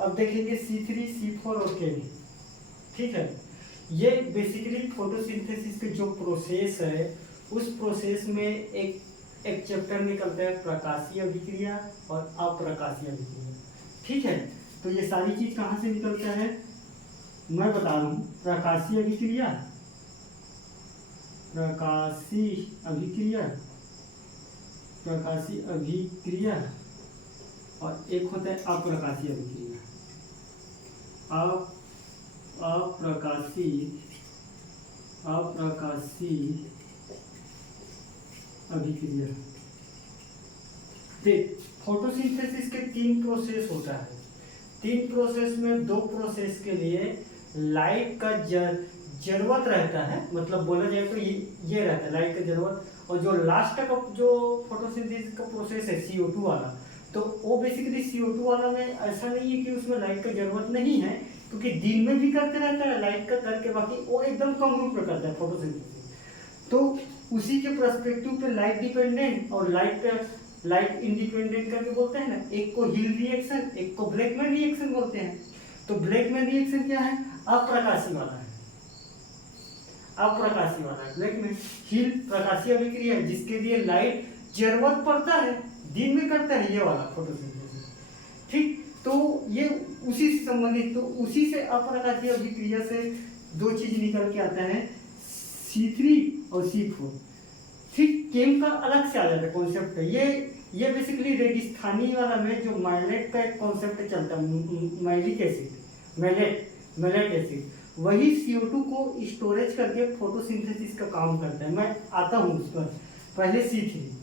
अब देखेंगे C3, C4 और Kb। ठीक है, ये बेसिकली फोटोसिंथेसिस के जो प्रोसेस है उस प्रोसेस में एक चैप्टर निकलता है प्रकाशीय अभिक्रिया और अप्रकाशीय अभिक्रिया। ठीक है, तो ये सारी चीज कहाँ से निकलता है मैं बता रहा हूँ। प्रकाशीय अभिक्रिया, प्रकाशीय अभिक्रिया, प्रकाशीय अभिक्रिया और एक होता है अप्रकाशीय अभिक्रिया। अप्रकाशीय अभिक्रिया। देख, फोटोसिंथेसिस के 3 प्रोसेस होता है। 3 प्रोसेस में 2 प्रोसेस के लिए लाइट का जरूरत रहता है, मतलब बोला जाए तो ये रहता है लाइट का जरूरत। और जो लास्ट का जो फोटोसिंथेसिस का प्रोसेस है CO2 वाला, तो वो बेसिकली CO2 वाला में ऐसा नहीं है कि उसमें लाइट का जरूरत नहीं है, क्योंकि दिन में भी करते रहता है लाइट का करके, बाकी वो एकदम कम रूप में करता है फोटोसिंथेसिस। तो उसी के पर्सपेक्टिव पे लाइट डिपेंडेंट और लाइट इंडिपेंडेंट करके बोलते हैं ना। एक को हिल रिएक्शन, एक को ब्लैकमैन रिएक्शन बोलते हैं। तो ब्लैकमैन रिएक्शन क्या है? अप्रकाशीय वाला है, अप्रकाशीय वाला है ब्लैकमैन। हिल प्रकाशीय अभिक्रिया है जिसके लिए लाइट जरूरत पड़ता है, दिन में करता है ये वाला फोटोसिंथेसिस। ठीक, तो ये उसी से संबंधित, तो उसी से अप्रकाशीय अभिक्रिया से 2 चीज निकल के आता है, C3 और C4। ठीक, केम का अलग से आ जाता है कॉन्सेप्ट। ये बेसिकली रेगिस्तानी वाला में जो मैलेट का एक कॉन्सेप्ट चलता है, मैलिक एसिड, मैलेट एसिड, वही CO2 को स्टोरेज करके फोटोसिंथेसिस का काम करता है। मैं आता हूँ उस पर। पहले C3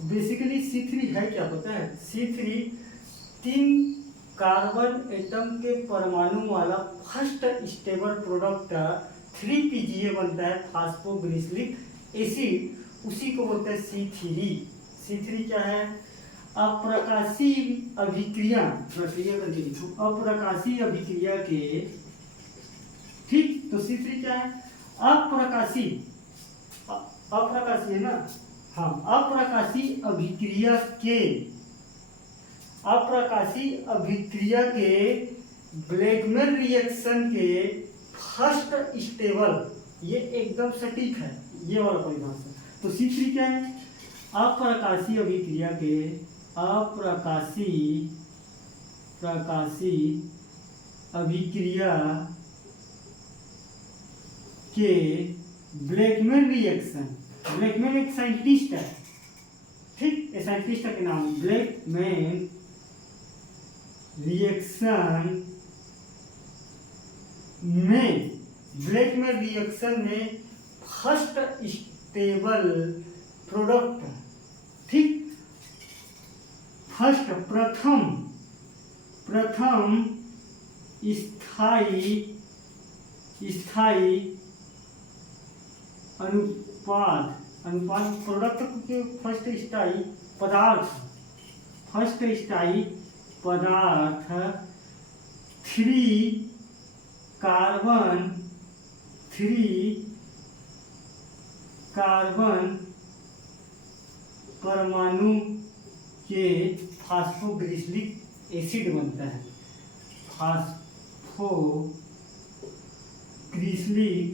बेसिकली C3 है क्या पता है? C3 3 कार्बन एटम के परमाणु वाला फर्स्ट स्टेबल प्रोडक्ट 3PGA बनता है, फास्फोग्लिसरिक एसिड, उसी को बोलते हैं C3। C3 क्या है? अप्रकाशीय अभिक्रिया, प्रक्रिया करके लिखो, अप्रकाशीय अभिक्रिया के। ठीक, तो C3 क्या है? अप्रकाशीय है ना, हाँ, अप्रकाशीय अभिक्रिया के ब्लैकमैन रिएक्शन के फर्स्ट स्टेबल, ये एकदम सटीक है ये वाला परिभाषा। तो C3 क्या है? अप्रकाशीय अभिक्रिया के प्रकाशीय अभिक्रिया के ब्लैकमैन रिएक्शन। ब्लैकमैन एक साइंटिस्ट है, ठीक, ये साइंटिस्ट का नाम ब्लैकमैन रिएक्शन में फर्स्ट स्टेबल प्रोडक्ट। ठीक, फर्स्ट प्रथम स्थाई अनुपात प्रोडक्ट के फर्स्ट स्थाई पदार्थ 3 कार्बन परमाणु के फास्फोग्लिसरिक एसिड बनता है, ग्लिसरिक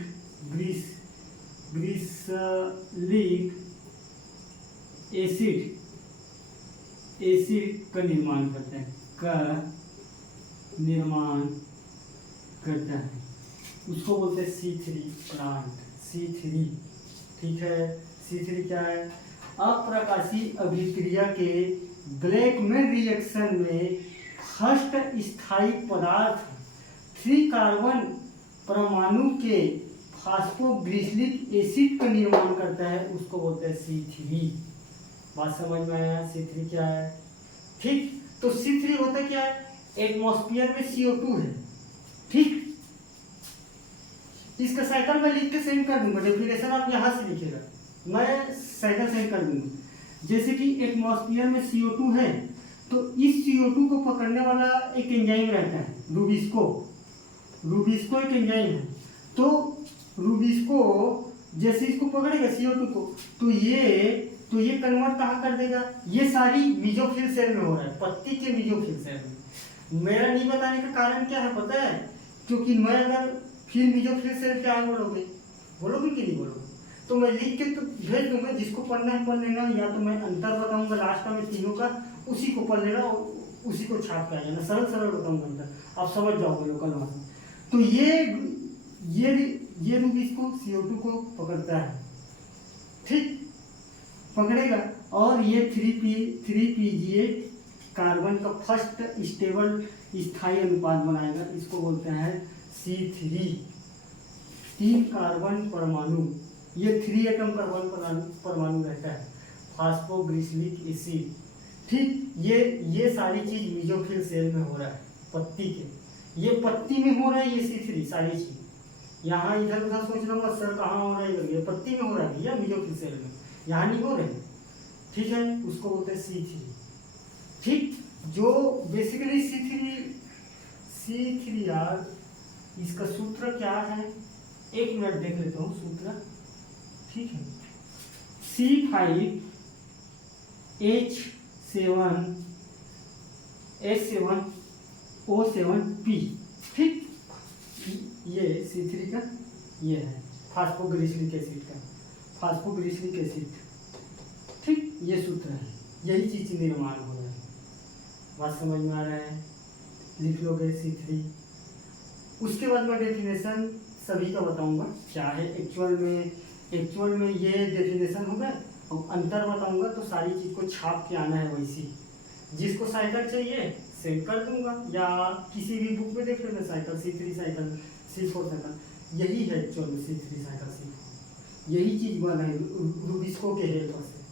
एसिड का निर्माण करता है, उसको बोलते हैं C3 प्लांट, C3। ठीक है, C3 क्या है? अप्रकाशीय अभिक्रिया के ब्लैकमैन रिएक्शन में फर्स्ट स्थायी पदार्थ 3 कार्बन परमाणु के फास्फोग्लिसरिक एसिड का निर्माण करता है, उसको बोलते हैं C3। बात समझ में आया? C3 क्या है? ठीक, तो C3 होता क्या है? एटमॉस्फेयर में CO2 है। ठीक, इसका साइकिल मैं लिख के सेंड कर दूंगा, डेफिनेशन आप यहाँ से लिखिएगा, मैं साइकिल सेंड कर दूंगा। जैसे कि एटमॉस्फेयर में CO2 है, तो इस CO2 को पकड़ने वाला एक एंजाइम रहता है, रूबिस्को एक एंजाइम है। तो रूबिस्को जैसे इसको पकड़ेगा CO2 को, तो तो ये कन्वर्ट कहाँ कर देगा, ये सारी मीजोफिल सेल में हो रहा है, पत्ती के मीजोफिल सेल में। मेरा नहीं बताने का कारण क्या है पता है, क्योंकि मैं अगर फिर मीजोफिल सेल क्या है बोलोगे, बोलोगे कि नहीं बोलोगे, तो मैं लिख के तो भेज दूंगा, जिसको पढ़ना है पढ़ लेना, या तो मैं अंतर बताऊंगा लास्ट में तीनों का, उसी को पढ़ लेना और उसी को छाप के आ जाना, सरल सरल बताऊंगा अंतर, आप समझ जाओगे लोकल भाषा। तो ये रूप इसको CO2 को पकड़ता है, ठीक पकड़ेगा, और ये 3PG8 कार्बन का फर्स्ट स्टेबल स्थायी अनुपात बनाएगा, इसको बोलते हैं C3। 3 कार्बन परमाणु, ये 3 एटम कार्बन परमाणु रहता है, फास्फोग्लिसरिक एसिड, ठीक। ये सारी चीज मीजोफिल सेल में हो रहा है, पत्ती के, ये पत्ती में हो रहा है, ये C3 सारी चीज। यहाँ इधर उधर सोचना मत सर कहाँ हो रहा है, इधर ये पत्ती में हो रहा है भैया, मीजोफिल सेल में, यहाँ नहीं हो रहे, ठीक है। उसको बोलते हैं C3, ठीक। जो बेसिकली C3 यार, इसका सूत्र क्या है, एक मिनट देख लेता हूँ सूत्र, ठीक है। C5H7O7P, ठीक। ये C3 का ये है फास्फोग्लिसरिक एसिड का, फास्फोग्लिसरिक एसिड, ठीक। ये सूत्र है, यही चीज निर्माण हो रहा है, बात समझ में आ रहा है, लिख लोगे C3। उसके बाद मैं डेफिनेशन सभी का बताऊंगा क्या है एक्चुअल में ये डेफिनेशन होगा, और अंतर बताऊंगा, तो सारी चीज को छाप के आना है वैसी। जिसको साइकिल चाहिए सेंड कर दूंगा, या किसी भी बुक में देख लेना, cycle C3 cycle C4 cycle, यही है एक्चुअल में C3 साइकिल C4, यही चीज बना है रूबिस्को के हेल्प से,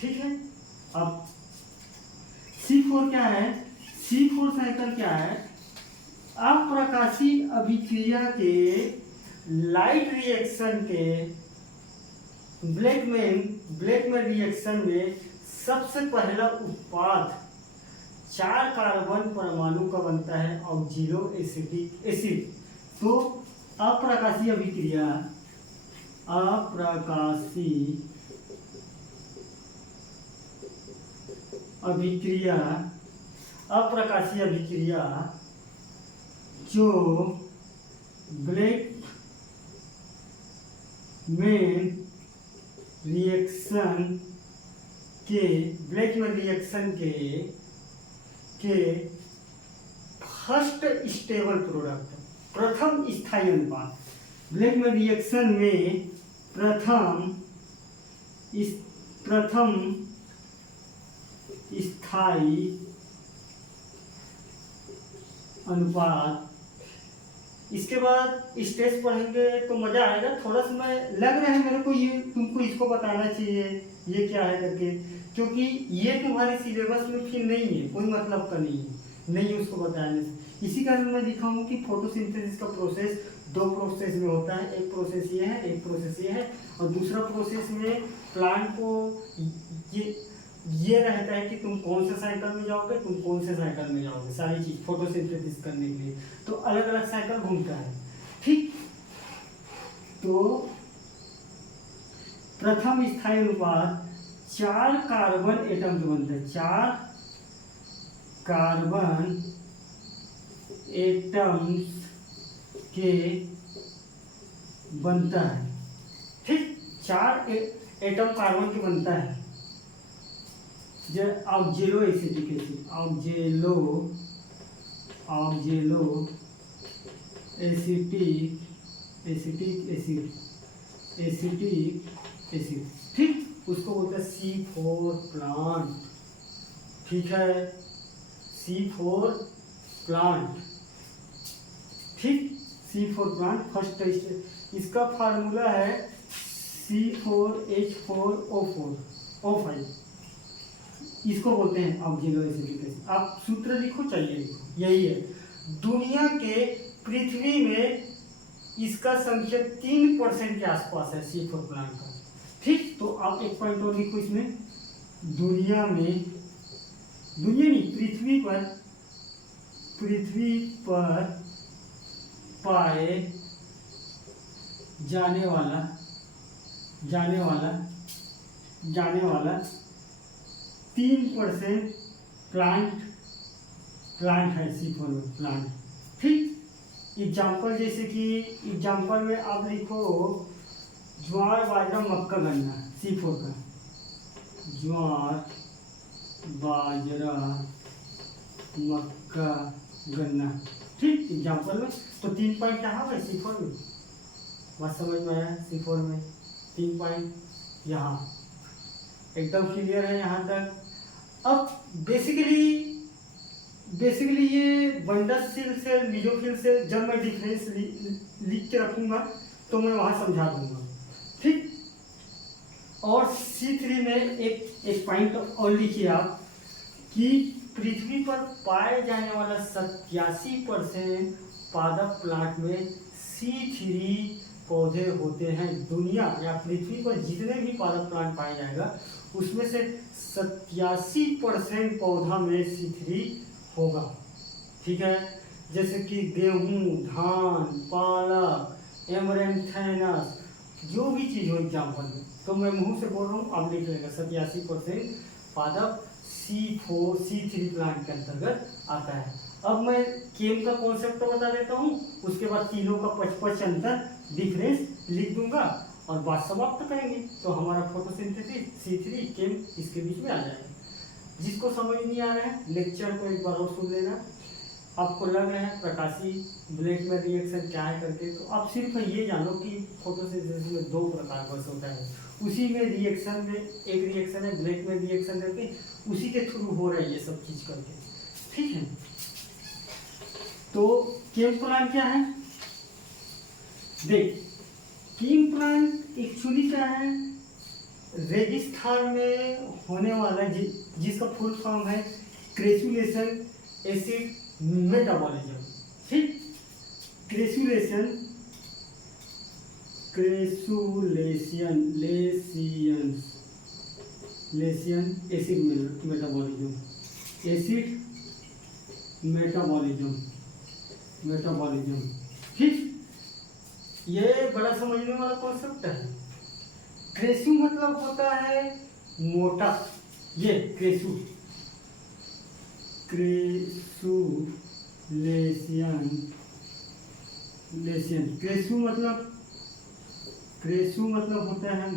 ठीक है। अब C4 क्या है, C4 साइकिल क्या है, अप्रकाशीय अभिक्रिया के लाइट रिएक्शन के ब्लैकमैन रिएक्शन में सबसे पहला उत्पाद 4 कार्बन परमाणु का बनता है ऑक्जिलो एसिटिक एसिड। तो अप्रकाशीय अभिक्रिया जो ब्लैकमैन रिएक्शन के फर्स्ट स्टेबल प्रोडक्ट, प्रथम स्थायी अनुपात, ब्लैकमैन रिएक्शन में प्रथम स्थायी अनुपात। इसके बाद स्टेज पढ़ेंगे तो मजा आएगा, थोड़ा समय लग रहा है मेरे को, ये तुमको इसको बताना चाहिए ये क्या है करके, क्योंकि ये तुम्हारे सिलेबस में फिर नहीं है, कोई मतलब का नहीं है उसको बताने से। इसी कारण मैं लिखा हूँ कि फोटोसिंथेसिस का प्रोसेस 2 प्रोसेस में होता है, एक प्रोसेस ये है, एक प्रोसेस ये है, और दूसरा प्रोसेस में प्लांट को ये रहता है कि तुम कौन से साइकिल में जाओगे, तुम कौन से साइकिल में जाओगे, सारी चीज फोटोसिंथेसिस करने के लिए, तो अलग अलग साइकिल घूमता है, ठीक। तो प्रथम स्थायी अनुपात 4 कार्बन एटम के बनते हैं, 4 कार्बन एटम्स के बनता है, ठीक। 4 एटम कार्बन के बनता है, ऑक्जिलो एसिटिक एसिड, ऑक्जिलो एसिटिक एसिड, ठीक। उसको बोलते हैं C4 प्लांट, ठीक है, C4 प्लांट, ठीक। C4 प्लांट फर्स्ट टेस्ट, इसका फार्मूला है C4H4O5, इसको बोलते हैं ऑक्जिलो एसिटिक एसिड। आप सूत्र लिखो, चाहिए लिखो, यही है। दुनिया के पृथ्वी में इसका संख्या 3% के आसपास है C4 प्लांट का, ठीक। तो आप एक पॉइंट और लिखो इसमें, दुनिया नहीं, पृथ्वी पर पाए जाने वाला जाने वाला 3% प्लांट है C4 में, प्लांट। ठीक, एग्जाम्पल जैसे कि एग्जाम्पल में आप लिखो ज्वार बाजरा मक्का गन्ना, C4 का ज्वार बाजरा मक्का गन्ना। ठीक, एग्जाम्पल में तो 3 पॉइंट यहाँ है C4 में, बात समझ में आया? C4 में 3 पॉइंट यहाँ एकदम क्लियर है यहाँ तक। अब बेसिकली ये बंडलशील से लीजोफिल से जब मैं डिफरेंस लिख के रखूंगा तो मैं वहाँ समझा दूंगा। ठीक, और C3 में एक पॉइंट और लिखिए आप कि पृथ्वी पर पाए जाने वाला 87% पादप प्लांट में C3 पौधे होते हैं। दुनिया या पृथ्वी पर जितने भी पादप प्लांट पाया जाएगा उसमें से 87% पौधा में C3 होगा। ठीक है, जैसे कि गेहूं, धान, पालक, एमरेंथेनस, जो भी चीज़ हो एग्जाम्पल में, तो मैं मुंह से बोल रहा हूँ, आप लिख लेगा 87% पादप C3 प्लांट के अंतर्गत आता है। अब मैं केम का कॉन्सेप्ट तो बता देता हूँ, उसके बाद तीनों का 55 अंतर डिफरेंस लिख दूंगा और बात समाप्त करेंगे। तो हमारा फोटोसिंथेसिस C3 केम इसके बीच में आ जाएगा। जिसको समझ नहीं आ रहा है लेक्चर को एक बार और सुन लेना। आपको लग रहा है प्रकाशी ब्लैक में रिएक्शन क्या है करके, तो आप सिर्फ ये जानो कि फोटोसिंथेसिस में 2 प्रकार बस होता है। उसी में रिएक्शन में एक रिएक्शन है ब्लैक में रिएक्शन करके, उसी के थ्रू हो रहा है ये सब चीज़ करके। ठीक है, तो केम प्लांट क्या है? देख, केम प्लांट एक्चुअली क्या है, रेगिस्तान में होने वाला जिसका फुल फॉर्म है क्रेसुलेशन एसिड मेटाबॉलिज्म। ठीक, क्रेसुलेशन एसिड मेटाबॉलिज्म। ठीक, ये बड़ा समझने वाला कॉन्सेप्ट है। क्रेसु मतलब होता है मोटा, ये क्रेसुलेशन क्रेसु मतलब होता है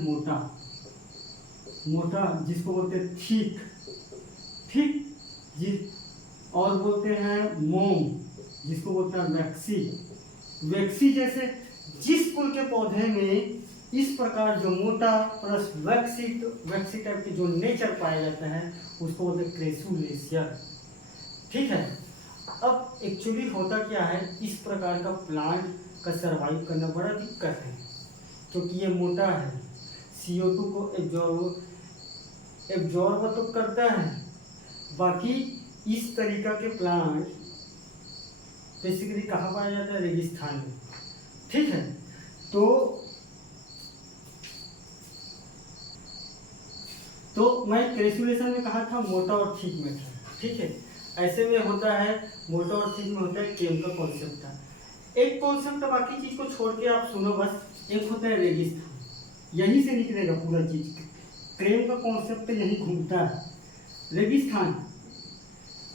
मोटा जिसको बोलते हैं थिक। ठीक, और बोलते हैं मोम जिसको बोलते हैं वैक्सी। जैसे जिस फूल के पौधे में इस प्रकार जो मोटा प्लस वैक्सी टाइप के जो नेचर पाया जाता है उसको बोलते हैं क्रेसुलेशन। ठीक है, अब एक्चुअली होता क्या है, इस प्रकार का प्लांट का सर्वाइव करना बड़ा दिक्कत है क्योंकि ये मोटा है, CO2 को एब्जॉर्ब तो करता है। बाकी इस तरीका के प्लांट बेसिकली कहाँ पाया जाता है? रेगिस्तान में। ठीक है, तो मैं क्रेसुलेशन में कहा था मोटा और ठीक में था। ठीक है, ऐसे में होता है मोटा और ठीक में होता है केम का कॉन्सेप्ट था। एक कॉन्सेप्ट, बाकी चीज को छोड़ के आप सुनो बस। एक होता है रेगिस्तान, यहीं से निकलेगा पूरा चीज। क्रेम का कॉन्सेप्ट यहीं घूमता है। रेगिस्तान,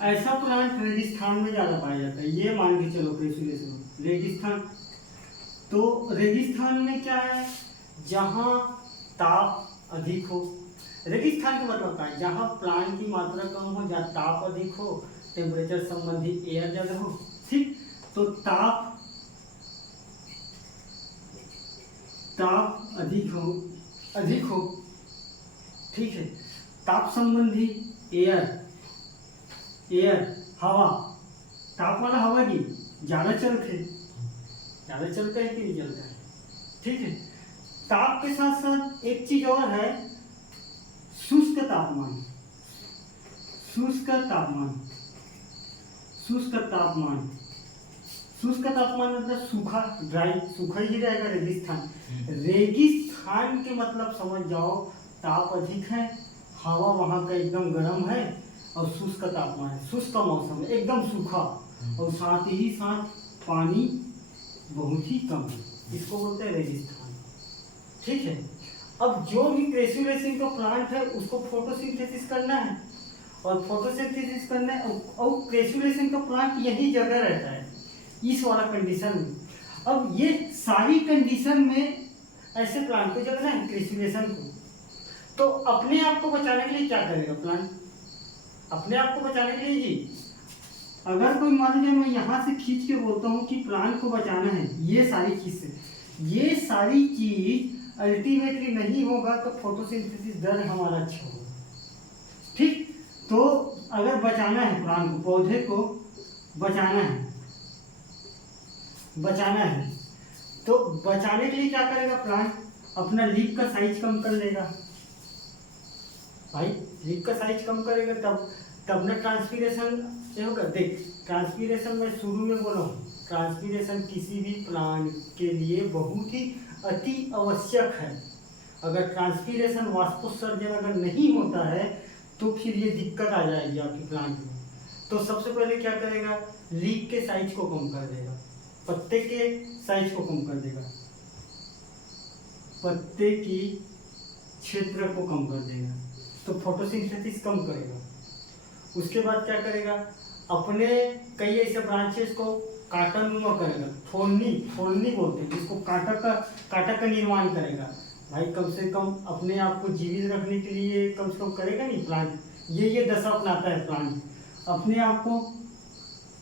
ऐसा प्लांट रेगिस्तान में ज्यादा पाया जाता है, ये मान के चलो क्रेसुलेशन रेगिस्तान। तो रेगिस्तान में क्या है? जहाँ ताप अधिक हो। रेगिस्तान का मतलब क्या है? जहाँ प्लांट की मात्रा कम हो, जहाँ ताप अधिक हो, टेम्परेचर संबंधी एयर ज़्यादा हो। ठीक, तो ताप अधिक हो। ठीक है, ताप संबंधी एयर हवा, ताप वाला हवा की ज़्यादा चलता है कि नहीं चलता है? ठीक है, ताप के साथ साथ एक चीज और है, शुष्क तापमान मतलब सूखा ही रहेगा। रेगिस्तान के मतलब समझ जाओ, ताप अधिक है, हवा वहाँ का एकदम गर्म है और शुष्क तापमान है, शुष्क मौसम है, एकदम सूखा, और साथ ही साथ पानी बहुत ही कम है, इसको बोलते हैं रेगिस्तान। ठीक है, अब जो भी क्रेसुलेशन का प्लांट है उसको फोटोसिंथेसिस करना है, और फोटोसिंथेसिस करना है, और क्रेसुलेशन का प्लांट यही जगह रहता है इस वाला कंडीशन में। अब ये सारी कंडीशन में ऐसे प्लांट को जगना है क्रेसुलेशन को, तो अपने आप को बचाने के लिए क्या करेगा प्लांट? अपने आप को बचाने के लिए जी, अगर कोई मान लीजिए मैं यहाँ से खींच के बोलता हूँ कि प्लांट को बचाना है ये सारी चीज से, ये सारी चीज अल्टीमेटली नहीं होगा तो फोटोसिंथेसिस दर हमारा अच्छा होगा। ठीक, तो अगर बचाना है प्लांट को, पौधे को बचाना है तो बचाने के लिए क्या करेगा प्लांट? अपना लीफ का साइज कम कर लेगा भाई, लीफ का साइज कम करेगा तब ना ट्रांसपीरेशन ये होगा। देख ट्रांसपीरेशन मैं शुरू में बोला हूँ, ट्रांसपीरेशन किसी भी प्लांट के लिए बहुत ही अति आवश्यक है। अगर ट्रांसपीरेशन वाष्पोत्सर्जन अगर नहीं होता है तो फिर ये दिक्कत आ जाएगी आपके प्लांट में। तो सबसे पहले क्या करेगा? लीफ के साइज को कम कर देगा, पत्ते के साइज को कम कर देगा, पत्ते की क्षेत्र को कम कर देगा, तो फोटोसिंथेसिस कम करेगा। उसके बाद क्या करेगा? अपने कई ऐसे ब्रांचेस को कांटानुमा करेगा, फोड़नी बोलते हैं जिसको, कांटा का निर्माण करेगा। भाई कम से कम अपने आप को जीवित रखने के लिए कम से कम करेगा नहीं प्लांट, ये दशा अपनाता है प्लांट, अपने आप को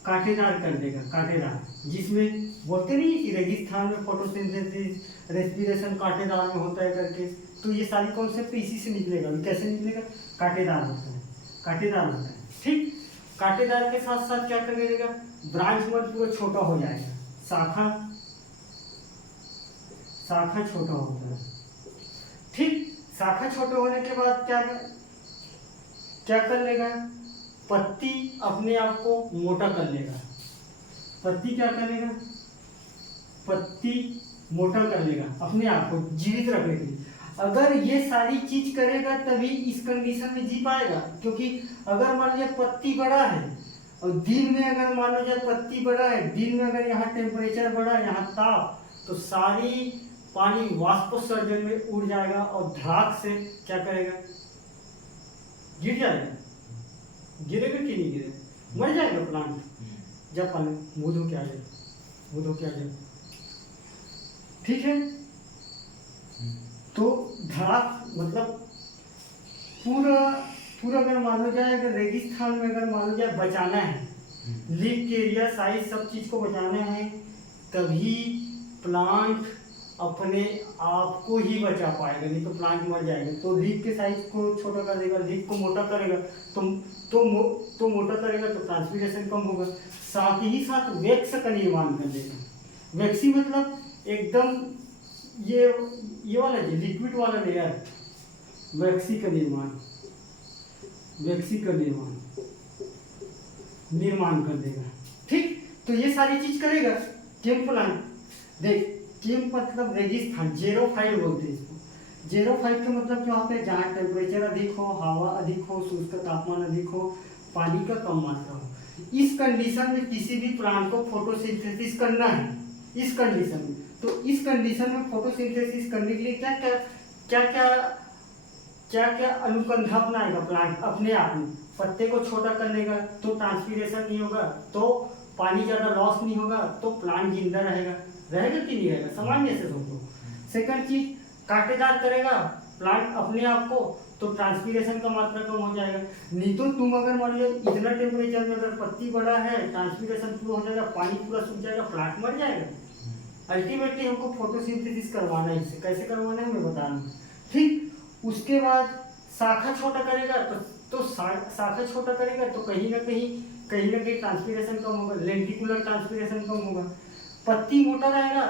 कांटेदार कर देगा, कांटेदार, जिसमें बोलते नहीं कि रेगिस्तान में फोटोसिंथेसिस रेस्पिरेशन कांटेदार में होता है करके, तो ये सारी कॉन्सेप्ट इसी से निकलेगा। कैसे निकलेगा? कांटेदार होता है, कांटेदार होता है। ठीक, कांटेदार के साथ साथ क्या करेगा? ब्रांच मत पूरा छोटा हो जाएगा, शाखा छोटा होता है। ठीक, शाखा छोटे होने के बाद क्या कर लेगा? पत्ती अपने आप को मोटा कर लेगा, पत्ती क्या करेगा? पत्ती मोटा कर लेगा अपने आप को जीवित रखने के लिए। अगर ये सारी चीज करेगा तभी इस कंडीशन में जी पाएगा, क्योंकि अगर मान लीजिए पत्ती बड़ा है और दिन में अगर मान लीजिए पत्ती बड़ा है, दिन में अगर यहाँ टेम्परेचर बढ़ा है, यहाँ ताप, तो सारी पानी वाष्पोत्सर्जन में उड़ जाएगा और धड़ाक से क्या करेगा? गिर जाएगा। गिरेगा कि नहीं गिरेगा? मर जाएगा प्लांट जब पानी मुँह धो के आ जाए। ठीक है, तो धड़ाक मतलब पूरा अगर मान लो जाए, अगर रेगिस्तान में अगर मान लो जाए बचाना है, लीफ के एरिया साइज सब चीज को बचाना है, तभी प्लांट अपने आप को ही बचा पाएगा, नहीं तो प्लांट मर जाएगा। तो लीफ के साइज को छोटा कर देगा, लीफ को मोटा करेगा, तो मोटा करेगा तो ट्रांसपीरेशन कम होगा। साथ ही साथ वैक्स का निर्माण कर देगा। वैक्सी मतलब एकदम ये वाला जी लिक्विड वाला लेयर, वैक्सी का निर्माण कर देगा। ठीक, तो ये सारी चीज करेगा केम प्लांट। देख केम मतलब रेगिस्तान, जेरोफाइल बोलते हैं इसको। जेरोफाइल का मतलब क्या होता है? जहाँ टेम्परेचर अधिक हो, हवा अधिक हो, सूरज का तापमान अधिक हो, पानी का कम मात्रा हो, इस कंडीशन में किसी भी प्लांट को फोटोसिंथेसिस करना है। इस कंडीशन में, तो इस कंडीशन में फोटोसिंथेसिस करने के लिए क्या अनुकंधा अपनाएगा प्लांट अपने आप में? पत्ते को छोटा कर लेगा तो ट्रांसपीरेशन नहीं होगा, तो पानी ज़्यादा लॉस नहीं होगा, तो प्लांट जिंदा रहेगा कि नहीं रहेगा? सामान्य से सोचो। सेकंड चीज, कांटेदार करेगा प्लांट अपने आप को, तो ट्रांसपीरेशन का मात्रा कम हो जाएगा। नहीं तो तुम अगर मान लो इतना टेम्परेचर में अगर पत्ती बड़ा है, ट्रांसपीरेशन पूरा हो जाएगा, पानी पूरा सूख जाएगा, प्लांट मर जाएगा। अल्टीमेटली हमको फोटोसिंथेसिस करवाना है। इससे कैसे करवाना है मैं बता रहा हूँ। ठीक, उसके बाद शाखा छोटा करेगा, तो शाखा छोटा करेगा तो कहीं ना कहीं ट्रांसपीरेशन कम होगा, लेंटिकुलर ट्रांसपीरेशन कम होगा। पत्ती मोटा रहेगा,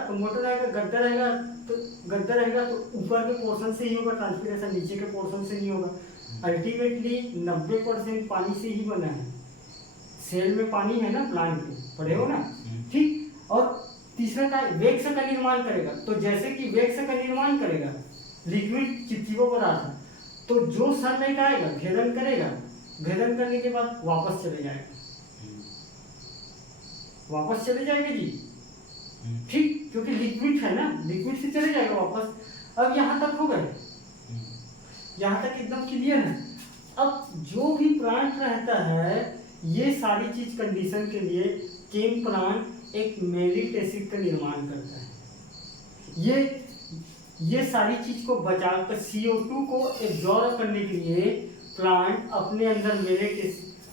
गद्दा रहेगा तो ऊपर के पोर्शन से ही होगा ट्रांसपीरेशन, नीचे के पोर्शन से नहीं होगा। अल्टीमेटली 90% पानी से ही बना है। सेल में पानी है ना, प्लांट के पढ़े हो ना। ठीक, और तीसरा का वैक्स का निर्माण करेगा। तो जैसे कि वैक्स का निर्माण करेगा लिक्विड चिपचिपा पदार्थ, तो जो सनलाइट आएगा भेदन करेगा, भेदन करने के बाद वापस चले जाएगा जी। ठीक, क्योंकि लिक्विड है ना, लिक्विड से चले जाएगा वापस। अब यहाँ तक हो गए, यहाँ तक एकदम क्लियर है। अब जो भी प्लांट रहता है, ये सारी चीज कंडीशन के लिए केम प्लांट एक मैलिक एसिड का निर्माण करता है। ये सारी चीज को बचाकर CO2 को एब्जॉर्ब करने के लिए प्लांट अपने अंदर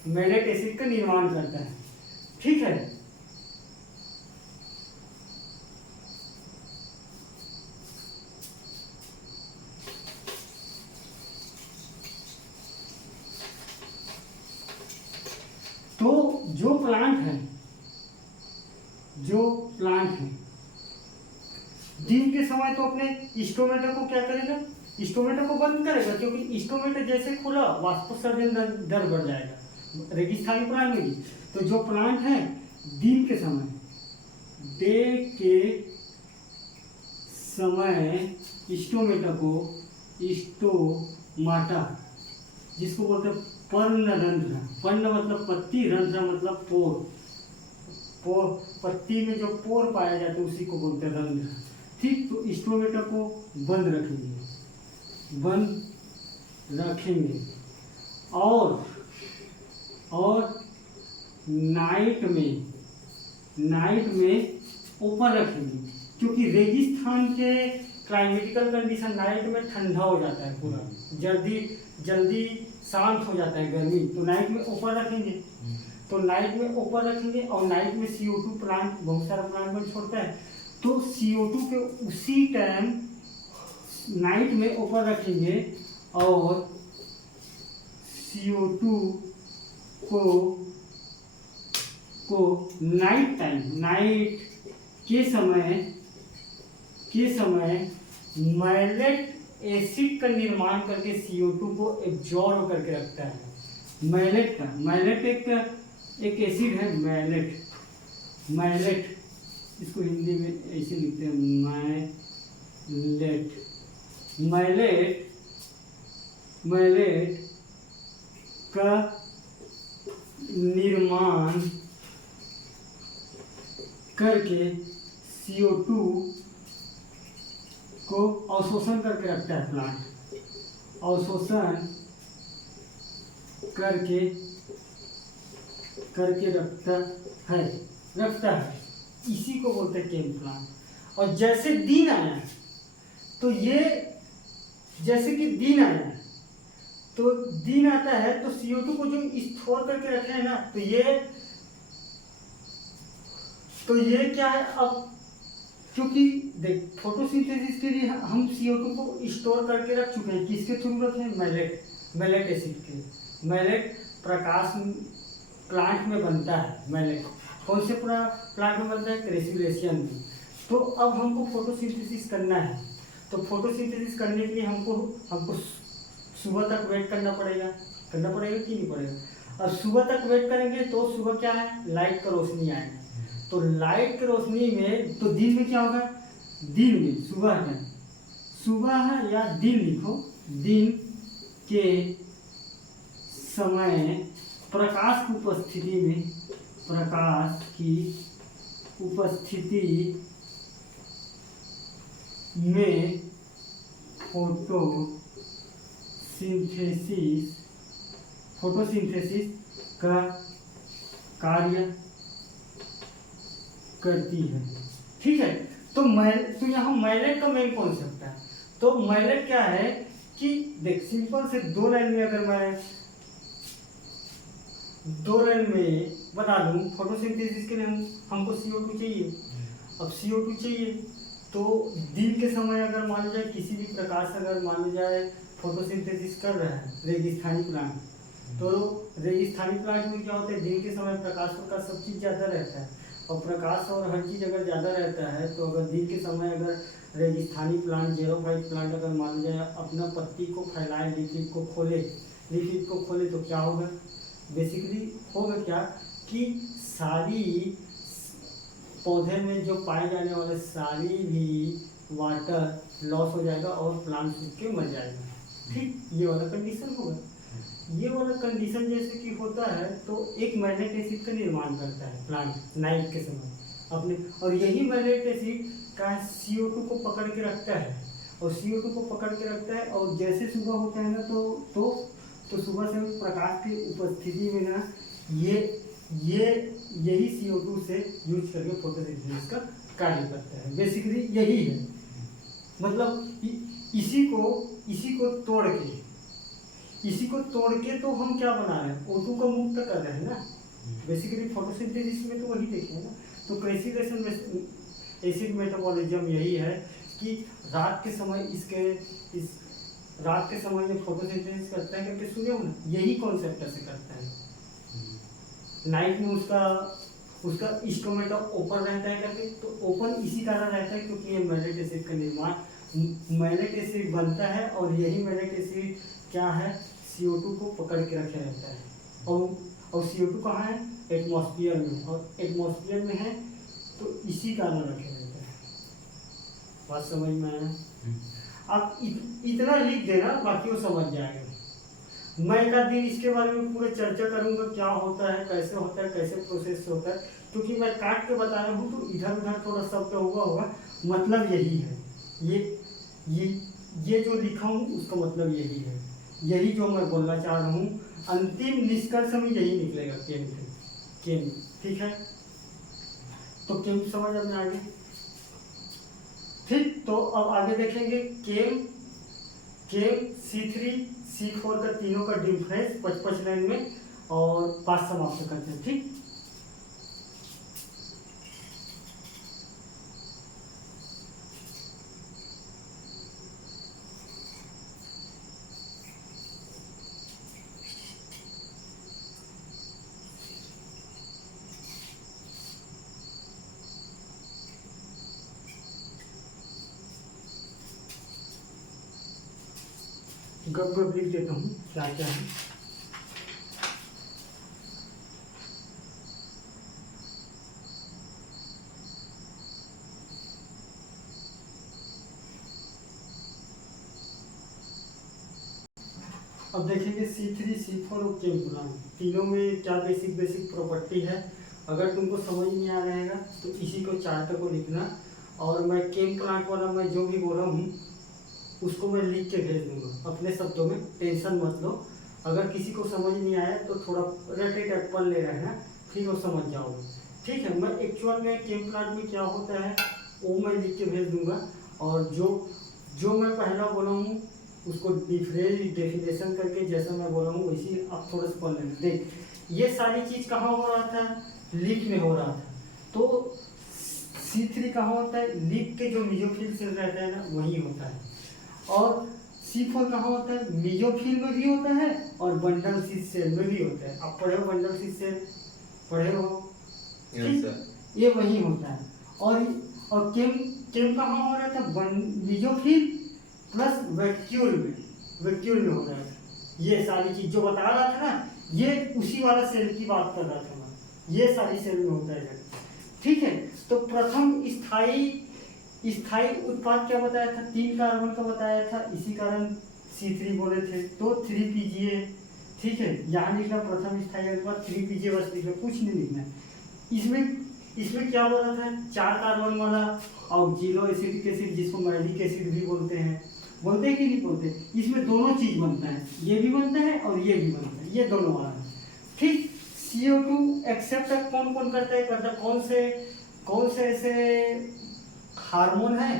मैलेट एसिड का निर्माण करता है। ठीक है, तो जो प्लांट है दिन के समय तो अपने स्टोमेटा को क्या करेगा, स्टोमेटा को बंद करेगा, क्योंकि स्टोमेटा जैसे खुला वाष्पोत्सर्जन दर बढ़ जाएगा रेगिस्तानी प्लांट में भी। तो जो प्लांट है दिन के समय, डे के समय स्टोमेटा को स्टोमाटा, जिसको बोलते हैं पर्णरंध्र, पर्ण मतलब पत्ती, रंध्र मतलब पोर, पत्ती में जो पोर पाया जाता है उसी को बोलते हैं रंध्र। ठीक, तो स्टोमेटा को बंद रखेंगे और नाइट में ऊपर रखेंगे, क्योंकि रेगिस्तान के क्लाइमेटिकल कंडीशन नाइट में ठंडा हो जाता है, पूरा जल्दी शांत हो जाता है गर्मी, तो नाइट में ऊपर रखेंगे। तो नाइट में ऊपर रखेंगे और नाइट में CO2 प्लांट बहुत सारा प्लांट में छोड़ता है, तो CO2 के उसी टाइम नाइट में ऊपर रखेंगे और CO2 को नाइट के समय मैलेट एसिड का निर्माण करके CO2 को एब्जॉर्ब करके रखता है। मैलेट एक एसिड है, मैलेट इसको हिंदी में ऐसे लिखते हैं, मैलेट का निर्माण करके CO2 को अवशोषण करके रखता है प्लांट, अवशोषण करके रखता है, इसी को बोलते हैं केम प्लांट। और जैसे दिन आया है, तो ये जैसे कि दिन आया है, तो दिन आता है तो CO2 को जो स्टोर करके रखे हैं ना, तो ये क्या है, अब क्योंकि देख फोटोसिंथेसिस के लिए हम CO2 को स्टोर करके रख चुके हैं, किसके थ्रू रखे हैं, मैलेट एसिड के। मैलेट प्रकाश प्लांट में बनता है, मैलेट कौन से पूरा प्लांट में बनता है, क्रेसुलेशियन में। तो अब हमको फोटोसिंथेसिस करना है, तो फोटोसिंथेसिस करने के लिए हमको सुबह तक वेट करना पड़ेगा कि नहीं पड़ेगा। अब सुबह तक वेट करेंगे तो सुबह क्या है, लाइट का रोशनी आएगा, तो लाइट की रोशनी में, तो दिन में क्या होगा, दिन में सुबह है या दिन लिखो, दिन के समय प्रकाश की उपस्थिति में फोटोसिंथेसिस का कार्य करती है। ठीक है, तो यहाँ मैलेट का मेन कॉन्सेप्ट है। तो मैलेट क्या है कि देख, सिंपल से दो लाइन में बता दूं, फोटोसिंथेसिस के लिए हमको CO2 चाहिए। अब CO2 चाहिए तो दिन के समय अगर मान लो जाए किसी भी प्रकाश अगर मान लो जाए फोटोसिंथेसिस कर रहा है रेगिस्तानी प्लांट, तो रेगिस्तानी प्लांट में क्या होता है, दिन के समय प्रकाश सब चीज़ ज़्यादा रहता है, और प्रकाश और हर चीज़ अगर ज़्यादा रहता है, तो अगर दिन के समय अगर रेगिस्तानी प्लांट, ज़ेरोफाइट प्लांट अगर मान लो जाए अपना पत्ती को फैलाए, लिक्विड को खोले तो क्या होगा, बेसिकली होगा क्या कि सारी पौधे में जो पाए जाने वाले सारी भी वाटर लॉस हो जाएगा और प्लांट सूख के मर जाएगा। ठीक, ये वाला कंडीशन होगा। ये वाला कंडीशन जैसे कि होता है तो एक मैलेट एसिड का निर्माण करता है प्लांट नाइट के समय अपने, और यही मैलेट एसिड का CO2 को पकड़ के रखता है और CO2 को पकड़ के रखता है। और जैसे सुबह होता है ना तो सुबह से प्रकाश की उपस्थिति में ना ये यही CO2 से यूज करके फोटोसिंथेसिस का कार्य करता है। बेसिकली यही है, मतलब इसी को तोड़ के तो हम क्या बना रहे हैं, O2 को मुक्त कर रहे हैं ना। बेसिकली फोटोसिंथेसिस में तो वही देखे ना। तो क्रेसिफिकेशन एसिड मेटाबॉलिज्म यही है कि रात के समय ये फोटोसिंथेसिस करता है करके सुने हो ना, यही कॉन्सेप्ट से करता है। नाइट में उसका स्टोमेटा ओपन रहता है करके, तो ओपन इसी कारण रहता है क्योंकि ये मैलेट एसिड का निर्माण, मैलेट एसिड बनता है और यही मैलेट एसिड क्या है, CO2 को पकड़ के रखे रहता है। और CO2 कहाँ है, एटमॉस्फेयर में, और एटमॉस्फेयर में है तो इसी कारण रखे रहता है। बात समझ में आया? आप इतना लिख देना, बाकी वो समझ जाएगा। मैं एक आध दिन इसके बारे में पूरे चर्चा करूंगा, क्या होता है, कैसे होता है, कैसे प्रोसेस होता है, क्योंकि मैं काट के बता रहा हूँ तो इधर उधर थोड़ा शब्द होगा। मतलब यही है, ये जो लिखा हूँ उसका मतलब यही है, यही जो मैं बोलना चाह रहा हूँ। अंतिम निष्कर्ष में यही निकलेगा केम। ठीक है, तो केम समझ में आगे। ठीक, तो अब आगे देखेंगे केम C3 C4 का तीनों का डिफरेंस 55 लाइन में, और पास समाप्त करते हैं। ठीक, गप लिख देता हूँ क्या क्या है। अब देखेंगे C3 C4 और केम प्लांट, तीनों में क्या बेसिक प्रॉपर्टी है। अगर तुमको समझ में आ रहेगा तो इसी को चार्ट को लिखना, और मैं केम प्लांट वाला मैं जो भी बोला हूँ उसको मैं लिख के भेज दूंगा अपने शब्दों में, टेंशन मत लो। अगर किसी को समझ नहीं आया तो थोड़ा रटे पढ़ ले रहे हैं, फिर वो समझ जाओगे। ठीक है, मैं एक्चुअल में केम प्लांट में क्या होता है वो मैं लिख के भेज दूंगा, और जो मैं पहला बोला हूँ उसको डेफिनेशन करके जैसा मैं बोला हूँ वैसे आप थोड़ा सा पढ़ लेना। देख, ये सारी चीज़ कहाँ हो रहा था, लीफ में हो रहा था। तो C3 कहाँ होता है, लीफ के जो मेसोफिल सेल रहता है ना वही होता है। और C4 कहाँ होता है, मेसोफिल में भी होता है और बंडल सीट सेल में भी होता है। आप पढ़े हो बंडल सीट सेल, पढ़े हो? ये वही होता है। और केम कहाँ हो रहा था, मेसोफिल प्लस वैक्यूल में हो रहा है। ये सारी चीज जो बता रहा था ना, ये उसी वाला सेल की बात कर रहा था मैं, ये सारी सेल में होता है। ठीक है, तो प्रथम स्थायी उत्पाद क्या बताया था, 3 कार्बन का बताया था, इसी कारण C3 बोले थे। तो 3PGA, ठीक है, यहाँ लिखना प्रथम स्थायी उत्पाद 3PGA, बस लिखना, कुछ नहीं लिखना। इसमें क्या बोला था, 4 कार्बन वाला ऑक्सिलो एसिटिक एसिड, जिसको मैलिक एसिड भी बोलते हैं कि नहीं बोलते। इसमें दोनों चीज बनता है, ये भी बनता है और ये भी बनता है, ये दोनों वाला। ठीक, CO2 एक्सेप्ट कौन करता है, कौन से ऐसे हार्मोन है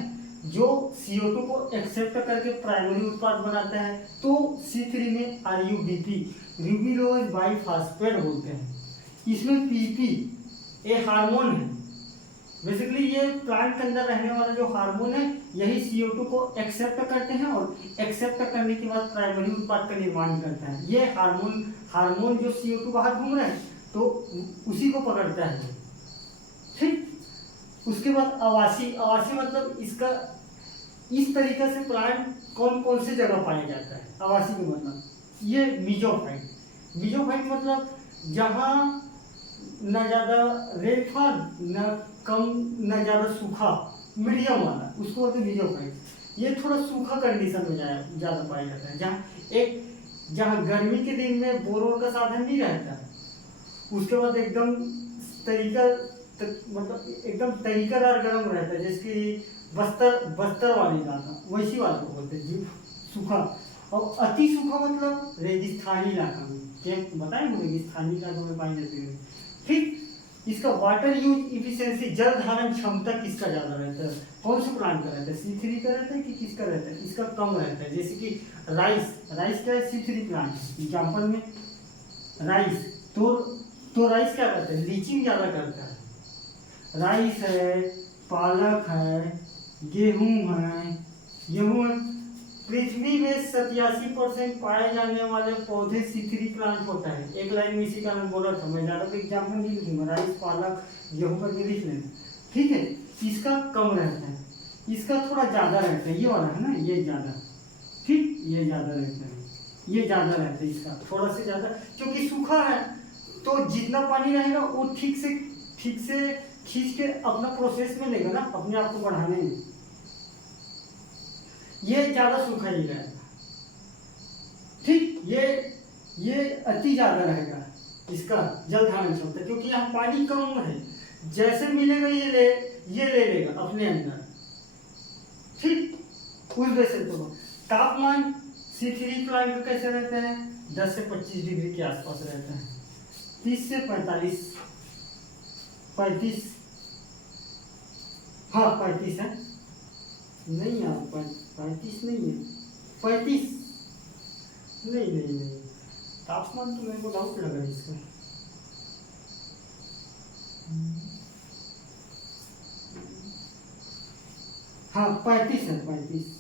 जो CO2 को एक्सेप्ट करके प्राइमरी उत्पाद बनाता है। तो C3 में RUBP, रूबिलोज बाइफॉस्फेट बोलते हैं। इसमें PP ये हार्मोन है। बेसिकली ये प्लांट के अंदर रहने वाला जो हार्मोन है, यही CO2 को एक्सेप्ट करते हैं और एक्सेप्ट करने के बाद प्राइमरी उत्पाद का निर्माण करता है। ये हार्मोन जो CO2 बाहर घूम रहा है तो उसी को पकड़ता है। ठीक, उसके बाद आवासी मतलब इसका इस तरीके से प्लांट कौन से जगह पाया जाता है। आवासी का मतलब ये मीजोफाइट मतलब जहाँ न ज़्यादा रेनफॉल न कम न ज़्यादा सूखा, मीडियम वाला, उसको बोलते हैं मीजोफाइट। ये थोड़ा सूखा कंडीशन में ज़्यादा पाया जाता है, जहाँ गर्मी के दिन में बोर का साधन नहीं रहता, उसके बाद एकदम मतलब एकदम तरीकादार गर्म रहता है, जैसे कि बस्तर वाली इलाका वैसी वाले को बोलते हैं जी सूखा। और अति सूखा मतलब रेगिस्तानी इलाका में, क्या बताएं हम, रेगिस्तानी इलाकों में पाई जाती है। ठीक, इसका वाटर यूज इफिशिएंसी, जल धारण क्षमता किसका ज़्यादा रहता है, कौन से प्लांट का रहता है, C3 का रहता है कि किसका रहता है, इसका कम रहता है। जैसे कि राइस क्या है, C3 प्लांट है एग्जाम्पल में राइस, तो राइस क्या करता है, लीचिंग ज़्यादा करता है। राइस है, पालक है, गेहूँ है, पृथ्वी में 87% पाए जाने वाले पौधे C3 प्लांट होता है। एक लाइन में इसी का नाम बोला था, मैं ज़्यादा एग्जाम्पल नहीं लिखूंगा, राइस पालक गेहूँ करके लिख लेना, ठीक है। इसका कम रहता है, इसका थोड़ा ज़्यादा रहता है, ये वाला है ना, ये ज़्यादा, ठीक, ये ज़्यादा रहता है, ये ज़्यादा रहता है, इसका थोड़ा से ज़्यादा, क्योंकि सूखा है तो जितना पानी रहेगा वो ठीक से खींच के अपना प्रोसेस में लेगा ना, अपने आप को बढ़ाने में। ये ज़्यादा सूखा ही रहेगा, ठीक, ये अति ज़्यादा रहेगा इसका जल धारण क्षमता, क्योंकि यहाँ पानी कम है, जैसे मिलेगा ये ले लेगा अपने अंदर, ठीक। उस वजह से तो तापमान C3 प्लांट का कैसे रहता है, 10 से 25 डिग्री के आसपास रहता है, 30 से 45, हाँ 35 है, नहीं यार 35 नहीं है, 35 नहीं, तापमान तो मेरे को डाउट लगा इसका, हाँ 35 है, 35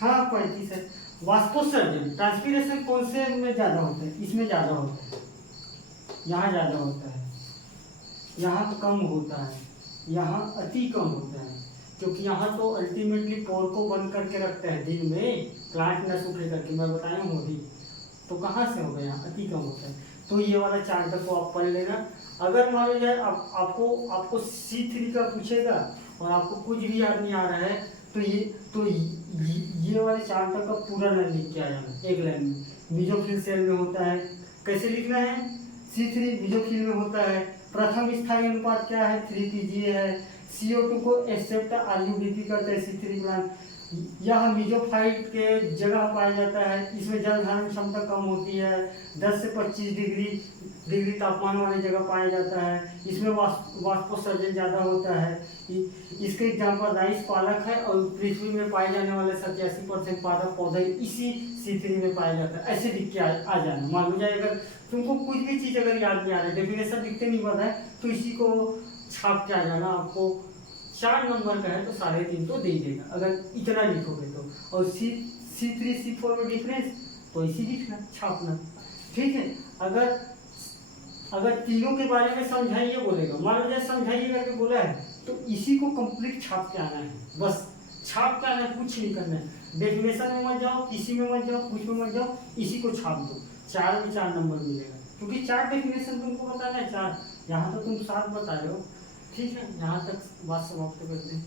हाँ 35 है। वाष्पोत्सर्जन ट्रांसपीरेशन कौन से में ज़्यादा होता है, इसमें ज़्यादा होता है, यहाँ ज़्यादा होता है, यहाँ कम होता है, यहाँ अति कम होता है, क्योंकि यहाँ तो अल्टीमेटली पोर को बंद करके रखता है दिन में, प्लांट न सूखे करके, मैं बताया हूँ अभी, तो कहाँ से होगा, यहाँ अति कम होता है। तो ये वाला चार्ट को आप पढ़ लेना। अगर मान लो जाए आपको C3 का पूछेगा और आपको कुछ भी याद नहीं आ रहा है, तो ये वाले चार्ट का पूरा नाम लिख के आ जाना एक लाइन में। मीजोफिल सेल में होता है, कैसे लिखना है, C3 मीजोफिल में होता है, प्रथम स्थायी अनुपात क्या है, 3 है, CO2 को एक्सेप्ट RUDP करता है C3 प्लांट, यह मीजोफाइट के जगह पाया जाता है, इसमें जल धारण क्षमता कम होती है, 10 से 25 डिग्री तापमान वाली जगह पाया जाता है, इसमें वाष्पोत्सर्जन ज़्यादा होता है। इसके एग्जाम्पल राइस पालक है, और पृथ्वी में पाए जाने वाले 87% पादप पौधे इसी C3 में पाया जाता है। ऐसे लिख के आ जाना। मान लो जाए अगर तुमको कुछ भी चीज़ अगर याद नहीं आ रहा है, डेफिनेशन लिखते नहीं पता है, तो इसी को छाप के आ जाना। आपको 4 नंबर का है तो 3.5 तो दे देगा अगर इतना लिखोगे तो। और C3 C4 में डिफरेंस तो इसी लिखना, छापना, ठीक है। अगर तीनों के बारे में समझाइए बोलेगा, मान लो जैसे समझाइए करके बोला है, तो इसी को कंप्लीट छाप के आना है, बस छाप के आना है, कुछ नहीं करना है। डेफिनेशन में मत जाओ, किसी में मत जाओ, कुछ में मत जाओ, इसी को छाप दो, 4 में 4 नंबर मिलेगा, क्योंकि 4 डेफिनेशन तुमको बताना है, 4, यहाँ तो तुम 7 बता रहे हो, ठीक है। यहाँ तक बात समाप्त करते हैं।